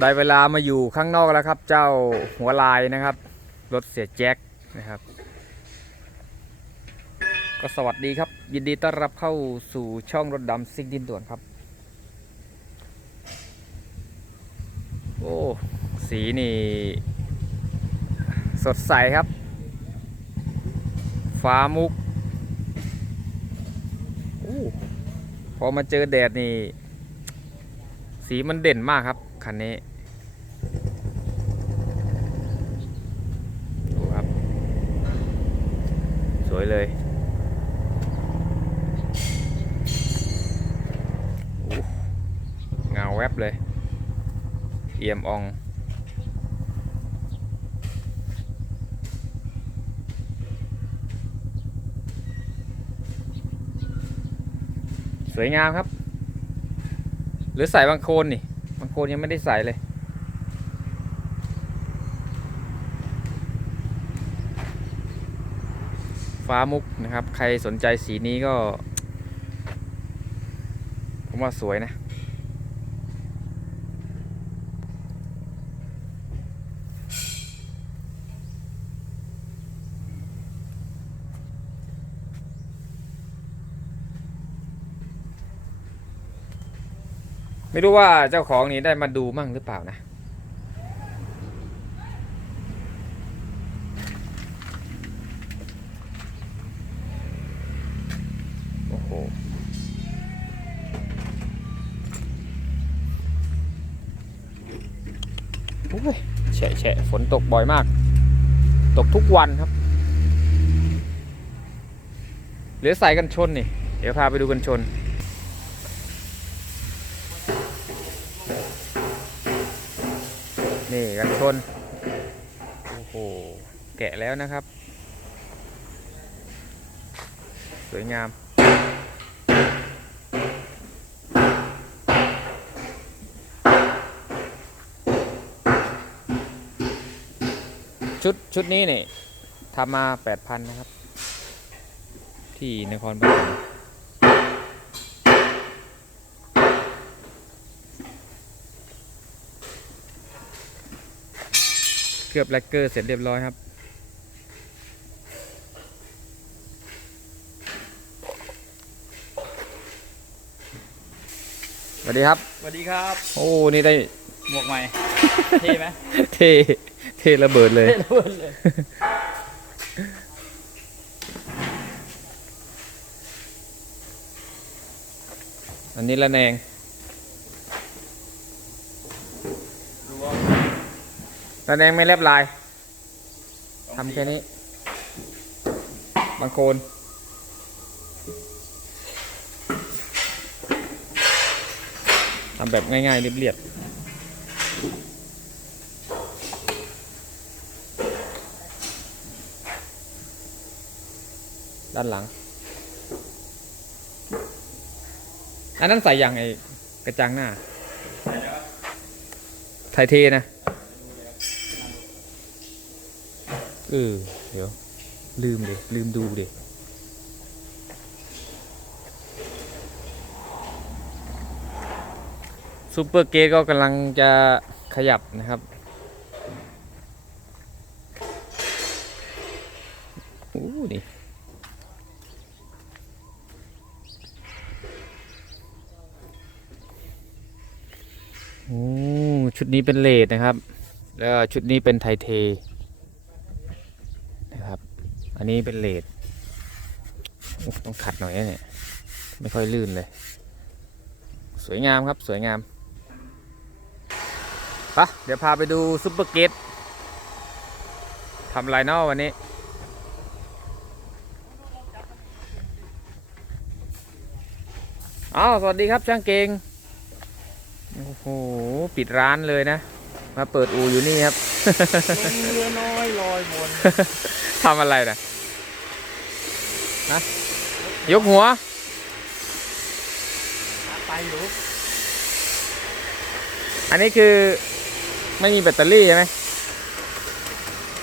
ได้เวลามาอยู่ข้างนอกแล้วครับ เจ้าหัวลายนะครับ รถเสียแจ็คนะครับ ก็สวัสดีครับ ยินดีต้อนรับเข้าสู่ช่องรถดำซิ่งดินด่วนครับ โอ้ สีนี่ สดใสครับ ฟ้ามุกโอ้พอมาเจอแดดนี่ สีมันเด่นมากครับ คันนี้ดูครับ สวยเลยโอ้เงาแวบเลย เอียมอองสวยงามครับ หรือใส่บางโคนนี่ โคนยังไม่ได้ใส่เลย ฟ้ามุกนะครับ ใครสนใจสีนี้ก็ ผมว่าสวยนะ ไม่รู้ว่าเจ้าของนี้ได้มาดูมั่งหรือเปล่านะ โอ้โห โอ้ยแฉะแฉะฝนตกบ่อยมาก ตกทุกวันครับ เหลือใส่กันชนนี่ เดี๋ยวพาไปดูกันชน นี่กันชน โอ้โห แกะแล้วนะครับ สวยงาม ชุด ชุดนี้นี่ทำมา 8,000 นะครับ ที่นครปฐม ลือบแลกเกอร์เสร็จเรียบร้อยครับ สวัสดีครับ สวัสดีครับ โอ้ นี่ได้หมวกใหม่ เท่ไหมเทเทระเบิดเลย เท่ระเบิดเลย อันนี้ละแนง ดูว่า ละแนงไม่เล็บลายทำแค่นี้ บางโคนทำแบบง่ายๆเรียบๆด้านหลัง อันนั้นใส่ยังไอ้กระจังหน้า ไทยเทนะ เออ เดี๋ยว ลืมเดิลืมดูเดิซูเปอร์เกตก็กำลังจะขยับนะครับ โอ้นี่โอ้ชุดนี้เป็นเลดนะครับ แล้วชุดนี้เป็นไทเท อันนี้เป็นเลดต้องขัดหน่อยนะเนี่ย ไม่ค่อยลื่นเลย สวยงามครับสวยงามปะเดี๋ยวพาไปดูซุปเปอร์เกตทำไรนาะวันนี้ อ้าว สวัสดีครับช่างเก่งโอ้โห ปิดร้านเลยนะ มาเปิดอูอยู่นี่ครับเรือน้อยลอยบน ทำอะไรนะนะยกหัว ไปอยู่ อันนี้คือไม่มีแบตเตอรี่ใช่ไหม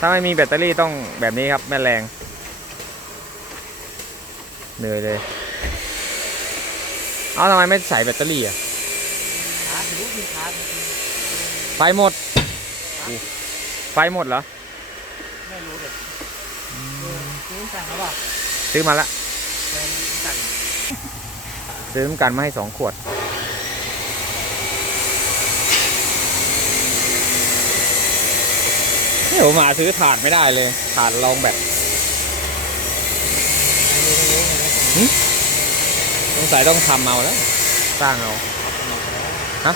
ถ้าไม่มีแบตเตอรี่ต้องแบบนี้ครับแม่แรง เหนื่อยเลย เอาทำไมไม่ใส่แบตเตอรี่อะชาร์จรู้มีคาร์ดไฟหมด ไฟหมดเหรอ ไม่รู้เด็กซื้อ สั่งเขาบอกซื้อมาละแฟนสั่งซื้อน้ำกันมาให้สองขวด เดี๋ยวมาซื้อถาดไม่ได้เลยถาดรองแบบสงสัยต้องทำเอาแล้ว สร้างเอาฮะ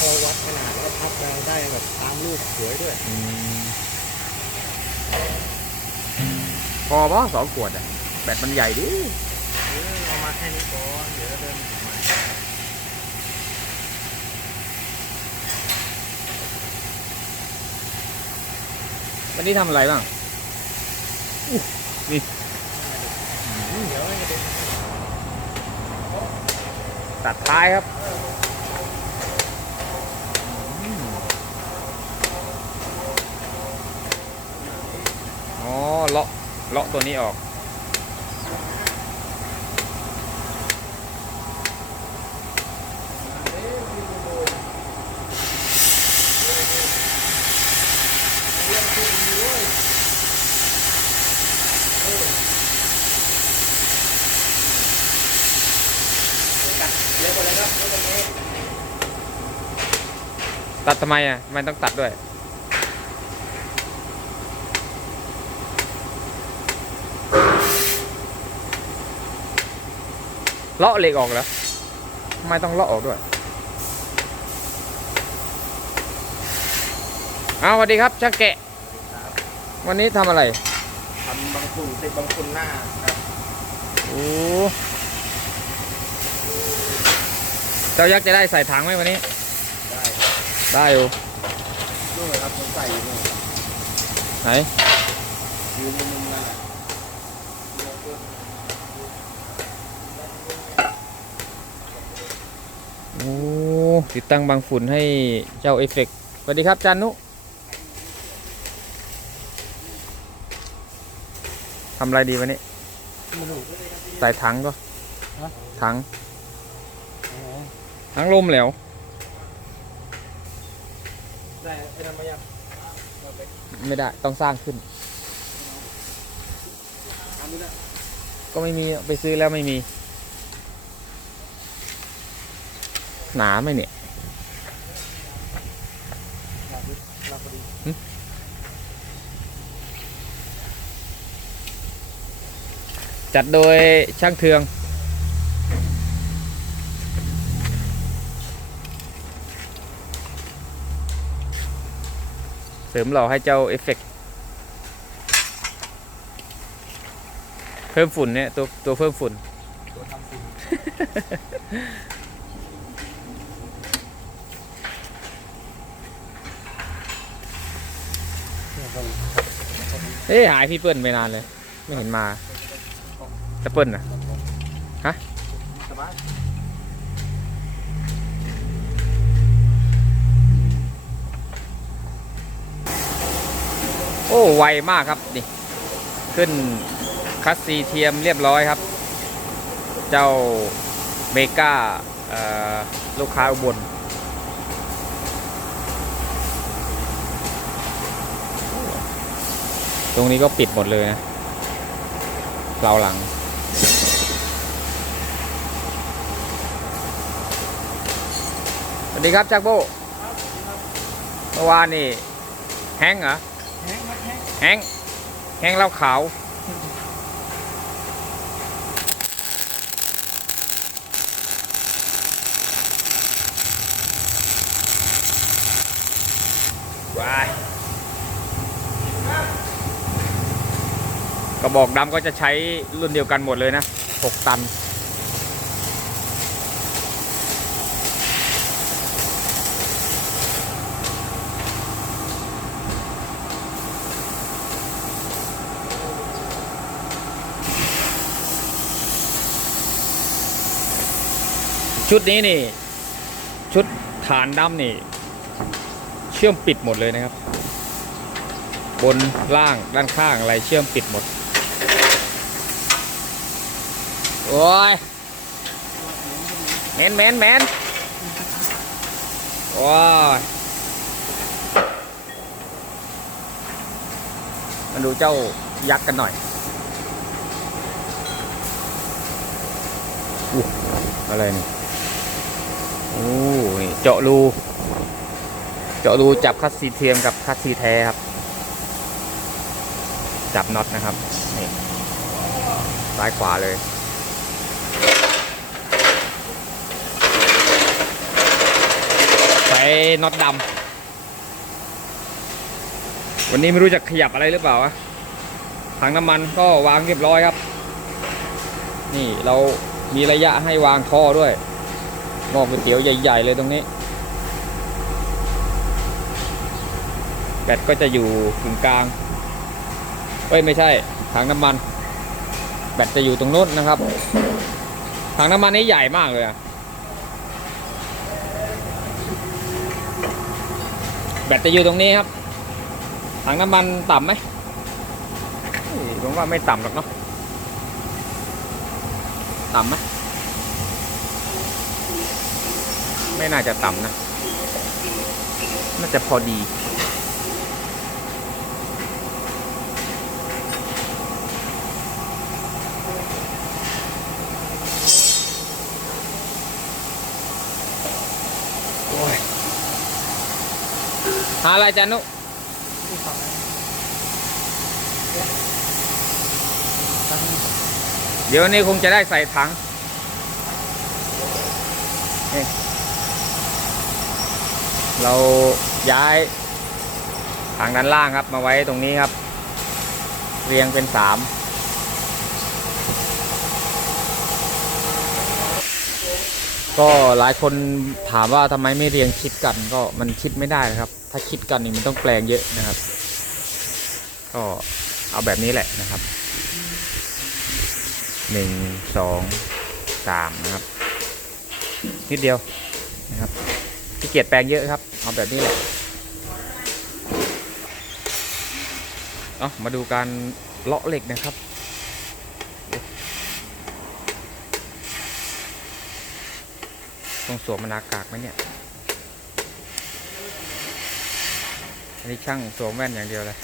เราวัดขนาดแล้วพับได้แบบตามรูปสวยด้วย อืม พอป่ะสองขวดอะแบตมันใหญ่ดิเอามาแค่นี้ก่อนเดี๋ยวเดินมาวันนี้ทำอะไรบ้างเดี๋ยวไม่ได้ตัดท้ายครับ อ๋อ เลาะ เลาะตัวนี้ออก ตัดทำไมอะทำไมต้องตัดด้วย เลาะเหล็กออกเหรอทำไมต้องเลาะออกด้วยเอาสวัสดีครับช่างแกะ วันนี้ทำอะไรทำบางคุณติดบางคุณหน้าครับโอ้เจ้ายักษ์จะได้ใส่ถังไหมวันนี้ ได้ได้อยู่ด้วยครับผมใส่อยู่นี่ไหน ยืนในมุมนั่นแหละ โอ้ติดตั้งบางฝุ่นให้เจ้าเอฟเฟกต์สวัสดีครับจันนุทำอะไรดีวันนี้ ไม่รู้ ใส่ถังก็ฮะ ถังถังลมแล้ว ได้ไอ้นั่นมายังเราไปไม่ได้ต้องสร้างขึ้นทำดูนะก็ไม่มีไปซื้อแล้วไม่มี หนาไหมเนี่ยเราพอดีจัดโดยช่างเทือง เสริมหล่อให้เจ้าเอฟเฟกต์เพิ่มฝุ่นเนี่ย ตัวตัวเพิ่มฝุ่นตัวทำคุณ เอ้หายพี่เปิ้ลไปนานเลย ไม่เห็นมาแต่เปิ้ลนะสบายโอ้ไวมากครับนี่ขึ้นคัสซีเทียมเรียบร้อยครับ เจ้าเมกาเลูกค้าอุบล ตรงนี้ก็ปิดหมดเลยนะเปล่าหลัง สวัสดีครับจักโบเมื่อวานนี่แห้งเหรอ แห้งแห้งแห้งเหล้าขาวาย กระบอกดำก็จะใช้รุ่นเดียวกันหมดเลยนะ 6 ตัน ชุดนี้นี่ ชุดฐานดำนี่ เชื่อมปิดหมดเลยนะครับ บนล่างด้านข้างอะไรเชื่อมปิดหมด โอ้ยแมนแมนแมนว้ายมาดูเจ้ายักษ์กันหน่อยอู้อะไรนี่โอ้นี่เจาะรู เจาะรูจับคัสซีเทียมกับคัสซีแท้ครับ จับน็อตนะครับ นี่ซ้ายขวาเลย ใช้ น็อตดำวันนี้ไม่รู้จะขยับอะไรหรือเปล่าวะถังน้ำมันก็วางเรียบร้อยครับ นี่เรามีระยะให้วางท่อด้วยหม้อก๋วยเตี๋ยวใหญ่ ๆ เลยตรงนี้แบตก็จะอยู่กึ่งกลางเอ้ยไม่ใช่ถังน้ำมัน แบตจะอยู่ตรงนู้นนะครับถังน้ำมันนี้ใหญ่มากเลยอะ แบตจะอยู่ตรงนี้ครับ ถังน้ำมันต่ำไหมผมว่าไม่ต่ำหรอกเนาะ ต่ำไหมไม่น่าจะต่ำนะ น่าจะพอดี หาอะไรจันนุเดี๋ยววันนี้คงจะได้ใส่ถังเราย้ายถังด้านล่างครับมาไว้ตรงนี้ครับ เรียงเป็นสามก็หลายคนถามว่าทำไมไม่เรียงชิดกันก็มันชิดไม่ได้นะครับ ถ้าชิดกันนี่มันต้องแปลงเยอะนะครับ ก็เอาแบบนี้แหละนะครับหนึ่งสองสามนะครับ นิดเดียวนะครับที่เกียจแปลงเยอะครับ เอาแบบนี้แหละเอามาดูการเลาะเหล็กนะครับต้องสวมมนากากไหมเนี่ย นนี้ช่างสวมแว่นอย่างเดียวเลย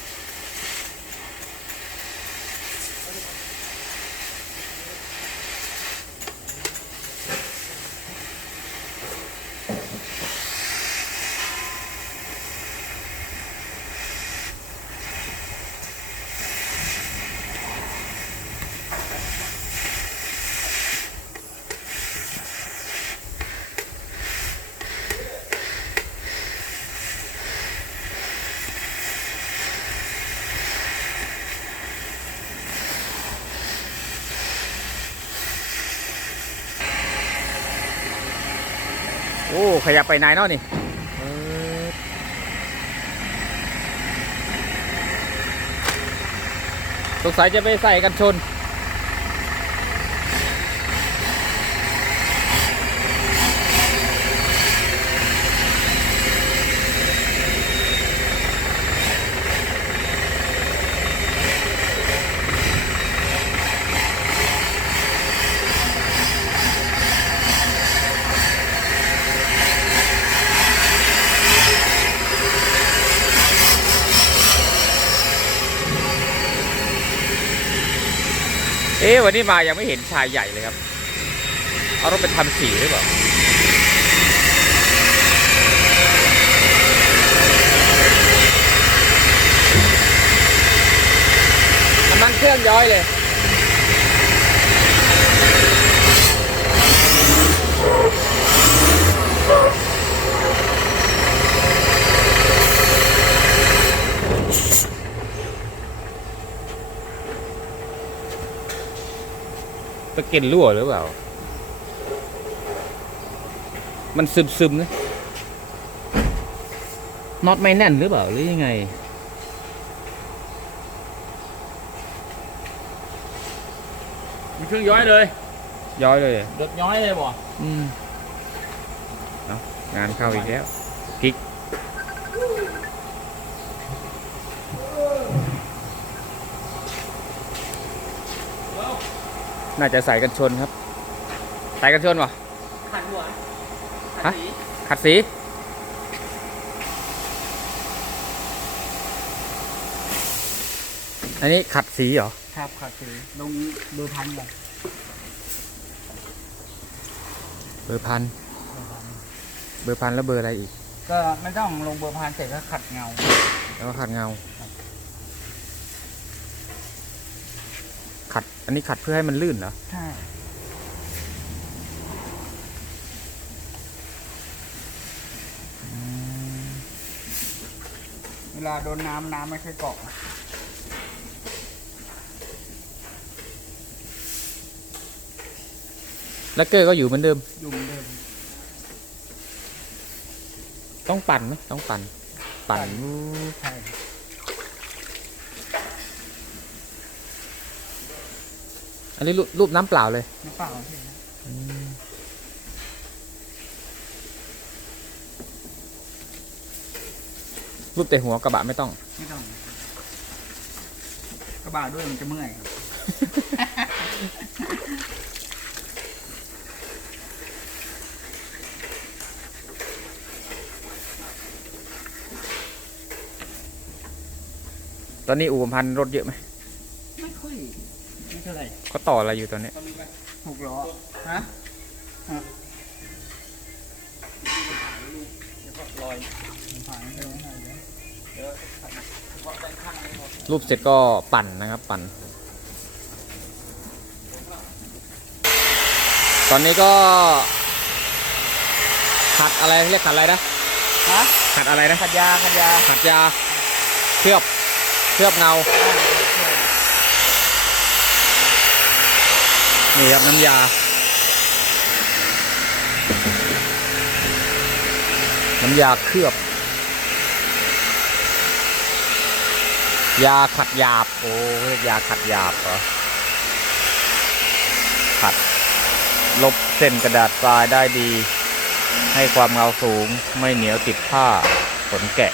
ขยับไปไหนเนาะนี่สงสัยจะไปใส่กันชน นี้มายังไม่เห็นชายใหญ่เลยครับ เอารถไปทำสีหรือเปล่าน้ำมันเครื่องย้อยเลย ตะเก็นรั่วหรือเปล่า มันซึมซึมๆนะน็อตไม่แน่นหรือเปล่าหรือยังไง มีเครื่องย้อยเลย ย้อยเลย เดือดย้อยเลยบ่อืมเอางานเข้าอีกแล้วกิ๊ก น่าจะใส่กันชนครับ ใส่กันชนวะขัดหัวขัดฮะสีขัดสีอันนี้ขัดสีเหรอ ครับขัดสีลงเบอร์พันเลยเบอร์พัน เบอร์พันแล้วเบอร์อะไรอีก ก็ไม่ต้องลงเบอร์พันเสร็จก็ขัดเงา แล้วก็ขัดเงา ขัด อันนี้ขัดเพื่อให้มันลื่นเหรอ ใช่ เวลาโดนน้ำน้ำไม่ค่อยเกาะแล้วเกอร์ก็อยู่เหมือนเดิม อยู่เหมือนเดิม ต้องปั่นไหมต้องปั่น ปั่นปั่นใช่ อันนี้รูปรูปน้ำเปล่าเลยน้ำเปล่าใช่ไหมรูปแต่หัวกระบะไม่ต้อง ไม่ต้องกระบะด้วยมันจะเมื่อยตอนนี้อู่พันรถเยอะไหมไม่ค่อยไม่ เท่าไหร่เขาต่ออะไรอยู่ตอนนี้หกล้อฮะฮะลอยผ่านไปไม่ได้เดี๋ยวเดี๋ยวว่าไปข้างนี้หมดรูปเสร็จก็ปั่นนะครับปั่น ตอนนี้ก็ ขัดอะไรเรียกขัดอะไรนะฮะขัดอะไรนะขัดยาขัดยาขัดยาเคลือบเคลือบเงา นี่ครับน้ำยา น้ำยาเคลือบ ยาขัดหยาบ โอ้ยยาขัดหยาบเหรอ ขัด ลบเส้นกระดาษทรายได้ดี ให้ความเงาสูงไม่เหนียวติดผ้าขนแกะ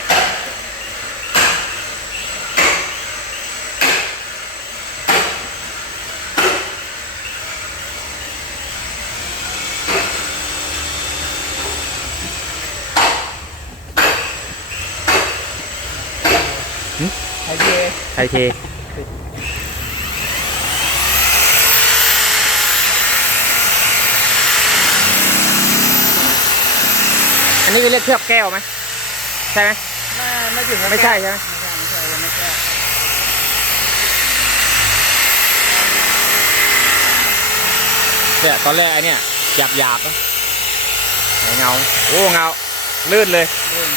ไทยเยไทยเทอันนี้เรียกเคลือบแก้วไหมใช่ไหมไม่ไม่ถึงกับไม่ใช่ใช่ไหมไม่ใช่ไม่ใช่ยังไม่แก้เนี่ยตอนแรกไอเนี่ยหยาบหยาบๆนะไหนเงาโอ้เงาลื่นเลยเรื่อง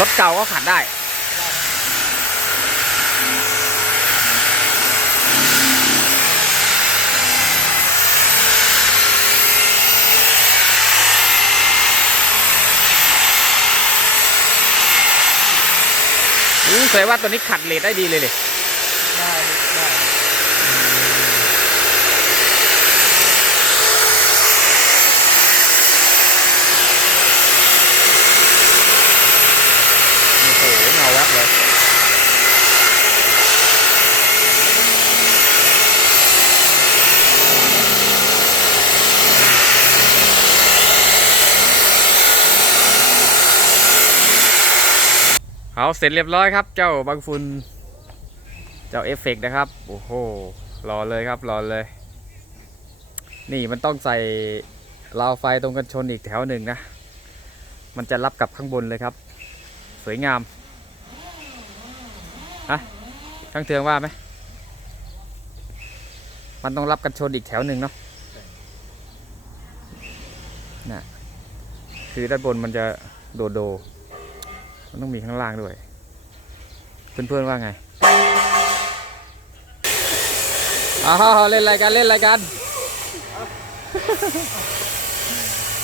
รถเก่าก็ขัดได้ อู้แสดงว่าตัวนี้ขัดเลดได้ดีเลยเลย ได้ได้ โอ้โหเงาแวบเลย เอาเสร็จเรียบร้อยครับ เจ้าบางฟุนเจ้าเอฟเฟกต์นะครับ โอ้โหรอเลยครับรอเลย นี่มันต้องใส่ราวไฟตรงกันชนอีกแถวหนึ่งนะ มันจะรับกับข้างบนเลยครับ สวยงามฮะช่างเทืองว่าไหมมันต้องรับกันชนอีกแถวหนึ่งเนาะน่ะคือด้านบนมันจะโดโด มันต้องมีข้างล่างด้วย เพื่อนๆว่าไงอ้าวเล่นอะไรกันเล่นอะไรกัน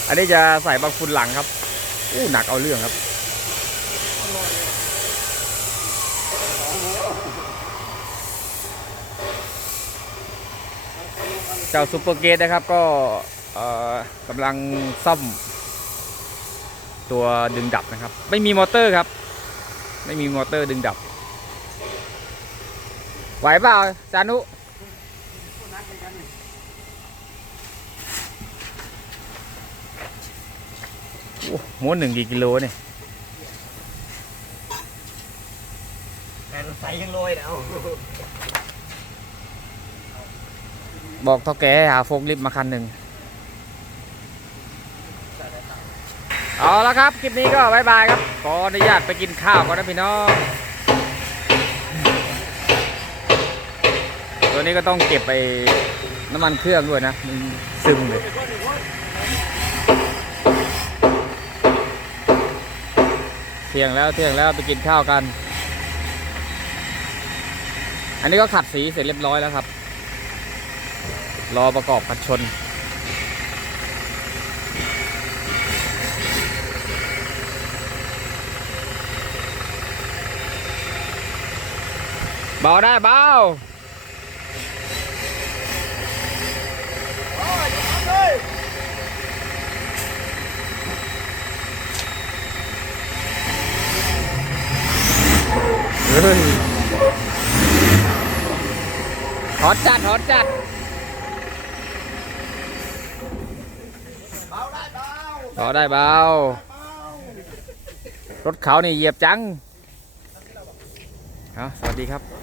อันนี้จะใส่บางฟุนหลังครับอู้หนักเอาเรื่องครับเจ้าซูเปอร์เกตนะครับก็กำลังซ่อม ตัวดึงดับนะครับ ไม่มีมอเตอร์ครับ ไม่มีมอเตอร์ดึงดับ ไหวเปล่าจานุโอ้ม้วนหนึ่งกี่กิโลเนี่ยแต่ใส่ยังลอยแล้วบอกเท่าแกให้หาโฟกลิฟต์มาคันหนึ่ง เอาละครับ คลิปนี้ก็บายบายครับ ขออนุญาตไปกินข้าวก่อนนะพี่น้องตัวนี้ก็ต้องเก็บไปน้ำมันเครื่องด้วยนะมันซึมเลยเที่ยงแล้วเที่ยงแล้วไปกินข้าวกัน อันนี้ก็ขัดสีเสร็จเรียบร้อยแล้วครับ รอประกอบขัดชน เบาได้เบาฮ้ยฮอตจัดฮอตจัดเบาได้เบาเบาได้เบารถเขานี่เหยียบจังสวัสดีครับ